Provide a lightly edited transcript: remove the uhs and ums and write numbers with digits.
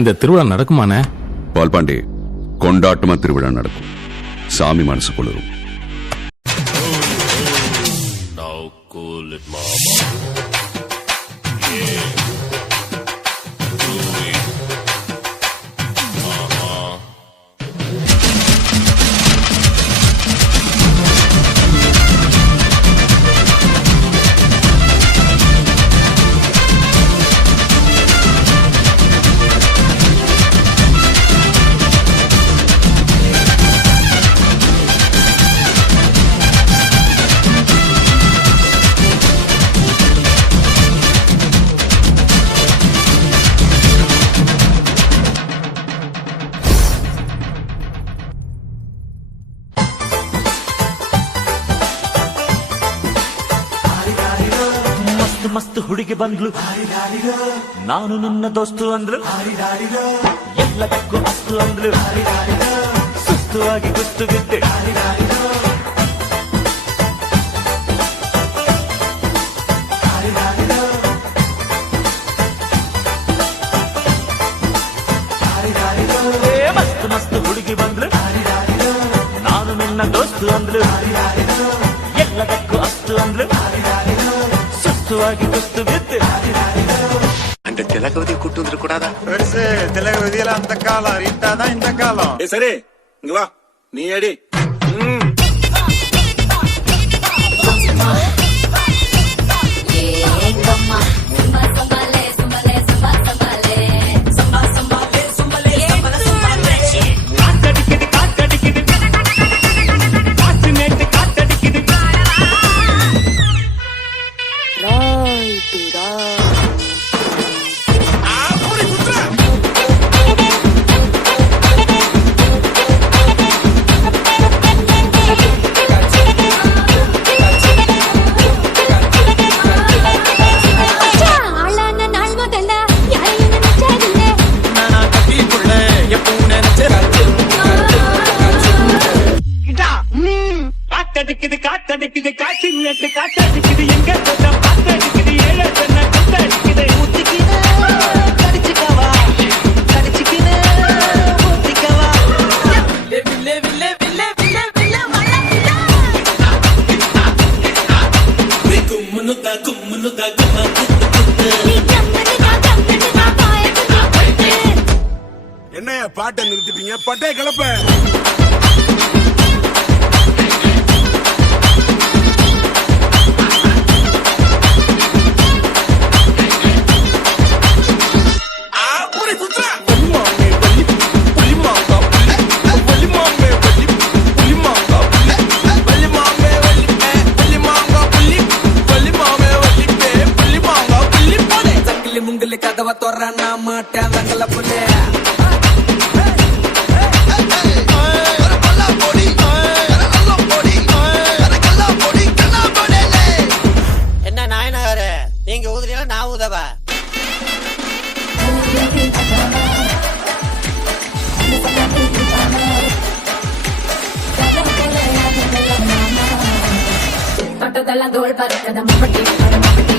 இந்த திருவிழா நடக்குமாண்ணே? பால்பாண்டி, கொண்டாட்டமா திருவிழா நடக்கும். சாமி மனசு குளிரும். ಮಸ್ತ್ ಹುಡುಗಿ ಬಂದ್ಲು, ನಾನು ನಿನ್ನ ದೋಸ್ತು ಅಂದ್ಲು, ಎಲ್ಲದಕ್ಕೂ ಅಸ್ತು ಅಂದ್ಲು, ಸುಸ್ತುವಾಗಿ ಗುಸ್ತು ಬಿದ್ದೆ. ಮಸ್ತ್ ಹುಡುಗಿ ಬಂದ್ಲು, ನಾನು ನಿನ್ನ ದೋಸ್ತು ಅಂದ್ಲು, ಎಲ್ಲದಕ್ಕೂ ಅಸ್ತು ಅಂದ್ಲು, அந்த திலகவதி கூட்டு வந்துட கூடாதா? திலகவதி எல்லாம் அந்த காலம், இட்டாதான் இந்த காலம். சரி, இங்க வா, நீ அடி. காத்தடிக்குது காற்றின் நெட்டு காத்தடிக்குது, எங்க காத்தடிக்குது, ஏழை பெண்ண காத்தடிக்குது. கடிச்சுக்கவா கடிச்சுக்கிது ஊத்திக்கவா வில்லே வில்லே வில்லே வில்லே வில்லே கும்முனுதா கும்முனுதா கும்மா என்னைய பாட்டை நிறுத்திட்டீங்க? பட்டே கிளப்ப. முங்கல் கதவை தொறனா மாட்டேன் தங்கல புள்ளே. என்ன நாயனகாரு, நீங்க ஊதுறீங்களா நான் ஊதவா? தொட்டதெல்லாம் தோல் பறக்கத மம்பட்டி மம்பட்டி